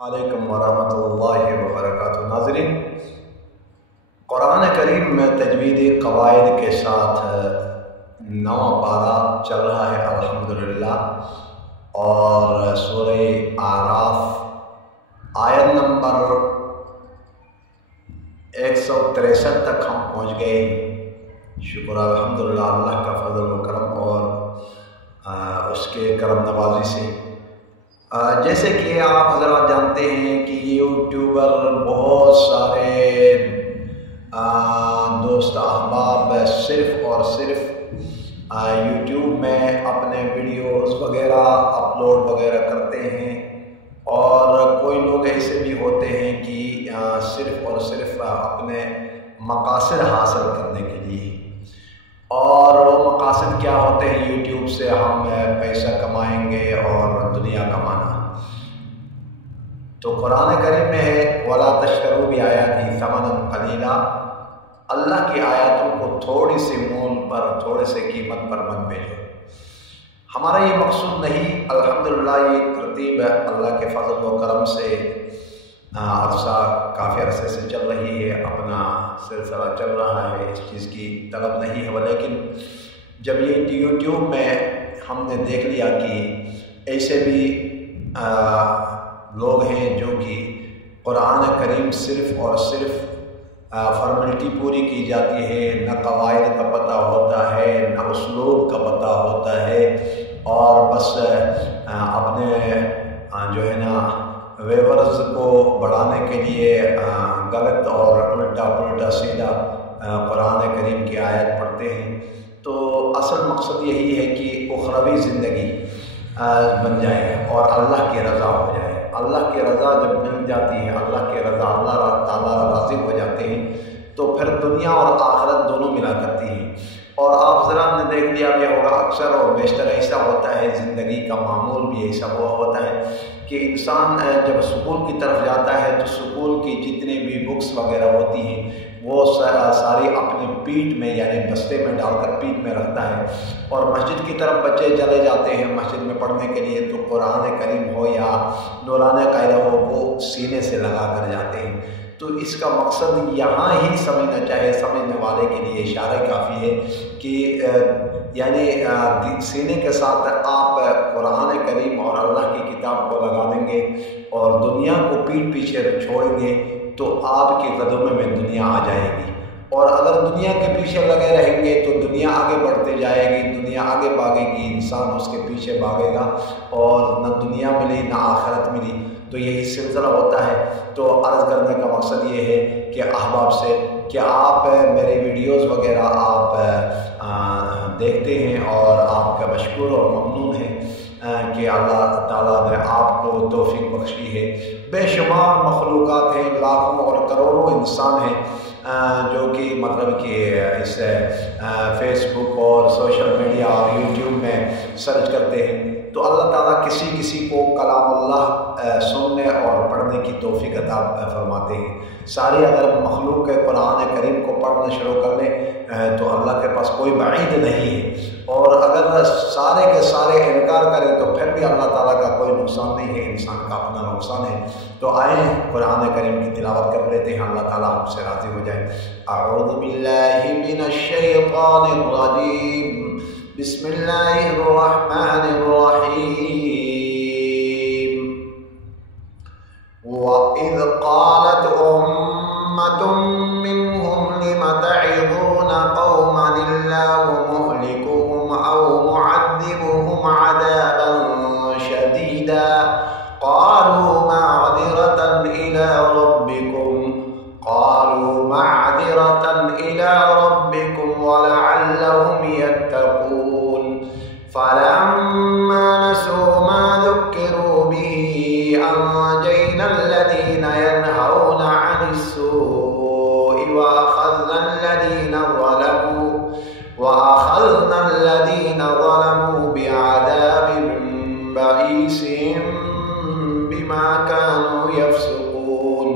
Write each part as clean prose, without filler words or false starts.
علیکم ورحمۃ اللہ وبرکاتہ۔ ناظرین، قرآن کریم میں تجویدی قواعد کے ساتھ نواں پارہ چل رہا ہے الحمدللہ، اور سورہ اعراف آیت نمبر 163 تک ہم پہنچ گئے۔ شکر الحمدللہ اللہ کا فضل و کرم اور اس کے کرم نوازی سے۔ جیسے کہ آپ حضرات جانتے ہیں کہ یوٹیوبر بہت سارے دوست احباب صرف اور صرف یوٹیوب میں اپنے ویڈیوز وغیرہ اپلوڈ وغیرہ کرتے ہیں، اور کوئی لوگ ایسے بھی ہوتے ہیں کہ صرف اور صرف اپنے مقاصد حاصل کرنے کے لیے، اور وہ مقاصد کیا ہوتے ہیں؟ یوٹیوب سے ہم پیسہ کمائیں گے اور دنیا کمانا۔ تو قرآن کریم میں ہے وَلَا تَشْتَرُوا بِآيَاتِي ثَمَنًا قَلِيلًا، اللہ کی آیاتوں کو تھوڑی سی مول پر، تھوڑے سے قیمت پر مت بھیجو۔ ہمارا یہ مقصود نہیں، الحمدللہ یہ ترتیب اللہ کے فضل و کرم سے کافی عرصے سے چل رہی ہے، اپنا سلسلہ چل رہا ہے، اس چیز کی طلب نہیں ہے۔ لیکن جب یہ یوٹیوب میں ہم نے دیکھ لیا کہ ایسے بھی لوگ ہیں جو کہ قرآن کریم صرف اور صرف فارمیلٹی پوری کی جاتی ہے، نہ قواعد کا پتہ ہوتا ہے، نہ اسلوب کا پتہ ہوتا ہے، اور بس اپنے جو ہے نا ویورز کو بڑھانے کے لیے غلط اور الٹا سیدھا قرآن کریم کی آیت پڑھتے ہیں۔ تو اصل مقصد یہی ہے کہ اخروی زندگی بن جائے اور اللہ کی رضا ہو جائے۔ اللہ کی رضا جب مل جاتی ہے، اللہ کی رضا، اللہ تعالیٰ راضی ہو جاتے ہیں، تو پھر دنیا اور آخرت دونوں ملا کرتی ہیں۔ اور آپ حضرات نے دیکھ لیا بھی ہوگا، اکثر اور بیشتر ایسا ہوتا ہے، زندگی کا معمول بھی ایسا ہوا ہوتا ہے کہ انسان جب سکول کی طرف جاتا ہے تو سکول کی جتنی بھی بکس وغیرہ ہوتی ہیں وہ ساری اپنے پیٹھ میں یعنی بستے میں ڈال کر پیٹھ میں رکھتا ہے، اور مسجد کی طرف بچے چلے جاتے ہیں مسجد میں پڑھنے کے لیے، تو قرآن کریم ہو یا نورانیہ قاعدہ ہو وہ سینے سے لگا کر جاتے ہیں۔ تو اس کا مقصد یہاں ہی سمجھنا چاہیے، سمجھنے والے کے لیے اشارہ کافی ہے کہ یعنی سینے کے ساتھ آپ قرآن کریم اور اللہ کی کتاب کو لگا دیں گے اور دنیا کو پیٹھ پیچھے چھوڑیں گے تو آپ کے قدموں میں دنیا آ جائے گی، اور اگر دنیا کے پیچھے لگے رہیں گے تو دنیا آگے بڑھتے جائے گی، دنیا آگے بھاگے گی، انسان اس کے پیچھے بھاگے گا اور نہ دنیا ملی نہ آخرت ملی۔ تو یہی سلسلہ ہوتا ہے۔ تو عرض کرنے کا مقصد یہ ہے کہ احباب سے کہ آپ میرے ویڈیوز وغیرہ آپ دیکھتے ہیں اور آپ کا مشکور اور ممنون ہیں کہ اللہ تعالیٰ نے آپ کو توفیق بخشی ہے۔ بے شمار مخلوقات ہیں، لاکھوں اور کروڑوں انسان ہیں جو کہ مطلب کہ اس فیس بک اور سوشل میڈیا اور یوٹیوب میں سرچ کرتے ہیں، تو اللہ تعالیٰ کسی کو کلام اللہ سننے اور پڑھنے کی توفیق عطا فرماتے ہیں۔ ساری اگر مخلوق قرآن کریم کو پڑھنا شروع کر لیں تو اللہ کے پاس کوئی بعید نہیں ہے، اور اگر سارے کے سارے انکار کریں تو پھر بھی اللہ تعالیٰ کا کوئی نقصان نہیں ہے، انسان کا اپنا نقصان ہے۔ تو آئیں قرآن کریم کی تلاوت کر لیتے ہیں، اللہ تعالیٰ ہم سے راضی ہو جائے۔ اعوذ باللہ من الشیطان الرجیم، بسم اللہ الرحمن الرحیم۔ وَإِذْ قَالَتْ أُمَّةٌ مِّنْهُمْ لِمَ تَعِظُونَ قَوْمًا اللَّهُ مُهْلِكُهُمْ أَوْ مُعَذِّبُهُمْ عَذَابًا شَدِيدًا قَالُوا مَعْذِرَةً إِلَىٰ رَبِّكُمْ وَلَعَلَّهُمْ يَتَّقُونَ فَلَمَّا نَسُوا مَا ذُكِّرُوا بِهِ أَنجَيْنَا الَّذِينَ يَنْهَوْنَ عَنِ السُّوءِ وَأَخَذْنَا الَّذِينَ ظَلَمُوا بِعَذَابٍ بَئِيسٍ بِمَا كَانُوا يَفْسُقُونَ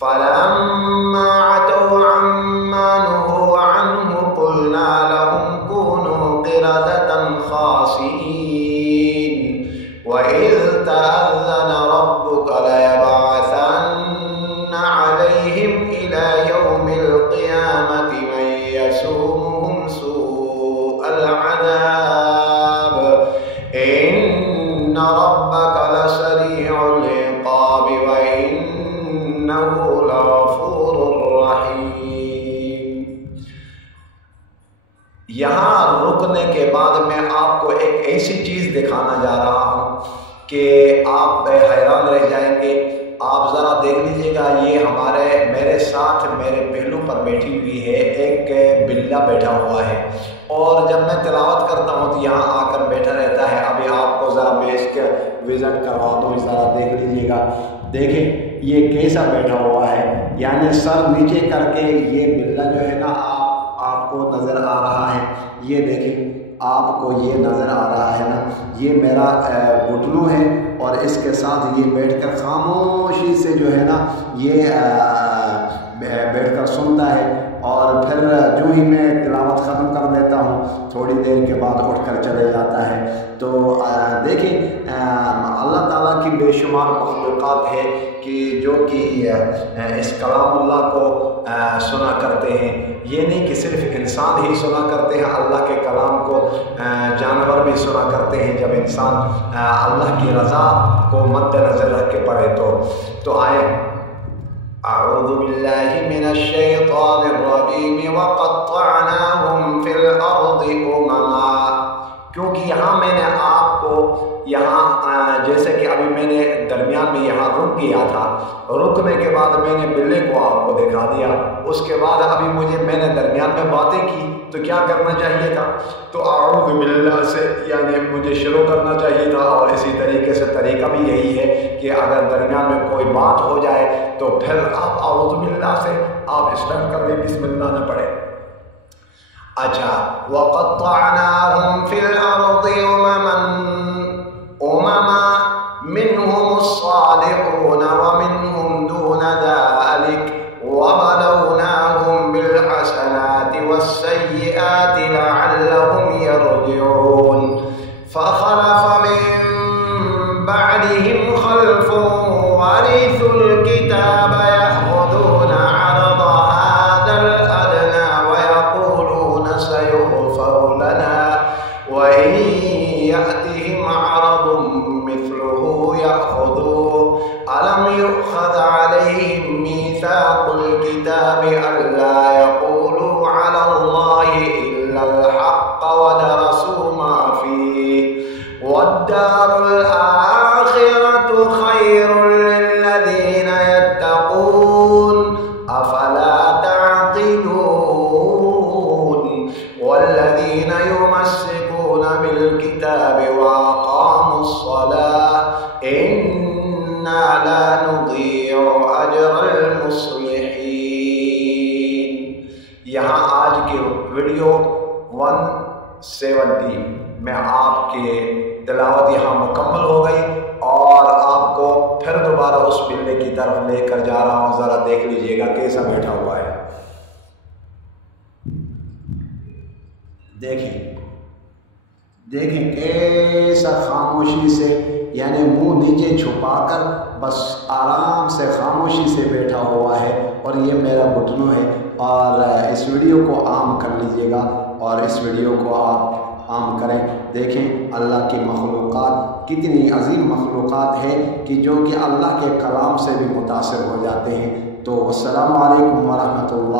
فَلَمَّا عَتَوْا عَمَّا نُهُوا عَنْهُ قُلْنَا لَهُمْ كُونُوا قِرَدَةً خَاسِئِينَ وَإِذْ تَأَذَّنَ رَبُّكَ لَيَبْعَثَنَّ العقاب وإنه لغفور رحيم۔ یہاں رکنے کے بعد میں آپ کو ایک ایسی چیز دکھانا جا رہا ہوں کہ آپ حیران رہ جائیں گے۔ آپ ذرا دیکھ لیجئے گا، یہ میرے ساتھ میرے پہلو پر بیٹھی ہوئی ہے ایک بلّا بیٹھا ہوا ہے، اور جب میں تلاوت کرتا ہوں تو یہاں آ کر بیٹھا رہتا ہے۔ ابھی آپ کو ذرا میں اس کا وزٹ کروا دوں، ذرا دیکھ لیجئے گا۔ دیکھیں یہ کیسا بیٹھا ہوا ہے، یعنی سر نیچے کر کے یہ بلّا جو ہے نا آپ کو نظر آ رہا ہے۔ یہ دیکھیں آپ کو یہ نظر آ رہا ہے نا، یہ میرا گھٹنو ہے، اور اس کے ساتھ یہ بیٹھ کر خاموشی سے جو ہے نا یہ بیٹھ کر سنتا ہے، اور پھر جو ہی میں تلاوت ختم کر دیتا ہوں تھوڑی دیر کے بعد اٹھ کر چلے جاتا ہے۔ تو دیکھیں اللہ تعالیٰ کی بے شمار مخلوقات ہے کہ جو کہ اس کلام اللہ کو سنا کرتے ہیں۔ یہ نہیں کہ صرف انسان ہی سنا کرتے ہیں اللہ کے کلام کو، جانور بھی سنا کرتے ہیں جب انسان اللہ کی رضا کو مد نظر رکھ کے پڑھے تو آئے۔ اعوذ باللہ من الشیطان الرجیم وقطعناہم فی الارض امما، کیونکہ یہاں میں نے آپ کو جیسے کہ ابھی میں نے درمیان میں یہاں رک گیا تھا، رکنے کے بعد میں نے بلے کو آپ کو دکھا دیا، اس کے بعد ابھی میں نے درمیان میں باتیں کی تو کیا کرنا چاہیے تھا؟ تو اعوذ باللہ سے یعنی مجھے شروع کرنا چاہیے تھا، اور اسی طریقے سے طریقہ بھی یہی ہے کہ اگر درمیان میں کوئی بات ہو جائے تو پھر آپ اعوذ باللہ سے آپ اسٹارٹ کر لیں، بسم اللہ نہ پڑھیں۔ اچھا، وَقَطَّعْنَاهُمْ فِي الْأَرْضِ أُمَمًا مِّنْهُمُ الصَّالِحُونَ وَمِنْهُمْ دُونَ ذَلِكَ وَبَلَوْنَاهُمْ بِالْحَسَنَاتِ وَالسَّيِّئَاتِ لَعَلَّهُمْ يَرْجِعُونَ فَخَلَفَ مِن بَعْدِهِمْ خَلْفٌ وَرِثُوا الْكِتَابَ يَأْخُذُونَ عَرَضَ هَٰذَا الْأَدْنَىٰ وَيَقُولُونَ سَيُغْفَرُ لَنَا وَإِن يَأْتِهِمْ عَرَضٌ مِّثْلُهُ يَأْخُذُوهُ أَلَمْ يُؤْخَذْ عَلَيْهِم مِّيثَاقُ الْكِتَابِ أَلَّا يَقُولُوا عَلَى اللَّهِ إِلَّا الْحَقَّ وَدَرَسُوا مَا فِيهِ وَالدَّارُ الْآخِرَةُ خَيْرٌ لِّلَّذِينَ يَتَّقُونَ أَفَلَا تَعْقِلُونَ وَالَّذِينَ يُمَسِّكُونَ بِالْكِتَابِ وَأَقَامُوا الصَّلَاةَ إِنَّا لَا نُضِيعُ أَجْرَ الْمُصْلِحِينَ۔ یہاں آج کی ویڈیو 170 میں آپ کے تلاوت یہاں مکمل ہو گئی، اور آپ کو پھر دوبارہ اس بلے کی طرف لے کر جا رہا ہوں، ذرا دیکھ لیجئے گا کیسا بیٹھا ہوا ہے۔ دیکھیں کیسا خاموشی سے، یعنی منہ نیچے چھپا کر بس آرام سے خاموشی سے بیٹھا ہوا ہے، اور یہ میرا گھٹنو ہے۔ اور اس ویڈیو کو عام کر لیجئے گا، اور اس ویڈیو کو آپ عام کریں۔ دیکھیں اللہ کی مخلوقات کتنی عظیم مخلوقات ہے کہ جو کہ اللہ کے کلام سے بھی متاثر ہو جاتے ہیں۔ تو السلام علیکم ورحمۃ اللہ۔